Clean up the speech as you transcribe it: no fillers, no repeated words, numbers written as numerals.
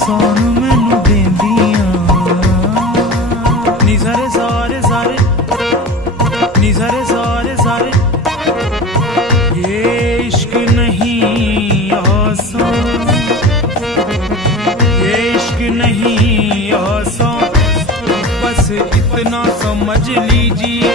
आसान मैनू देंदियां। नी सारे सारे सारे नी सारे सारे सारे, ये इश्क नहीं आसान, ये इश्क नहीं आसान, बस इतना समझ लीजिए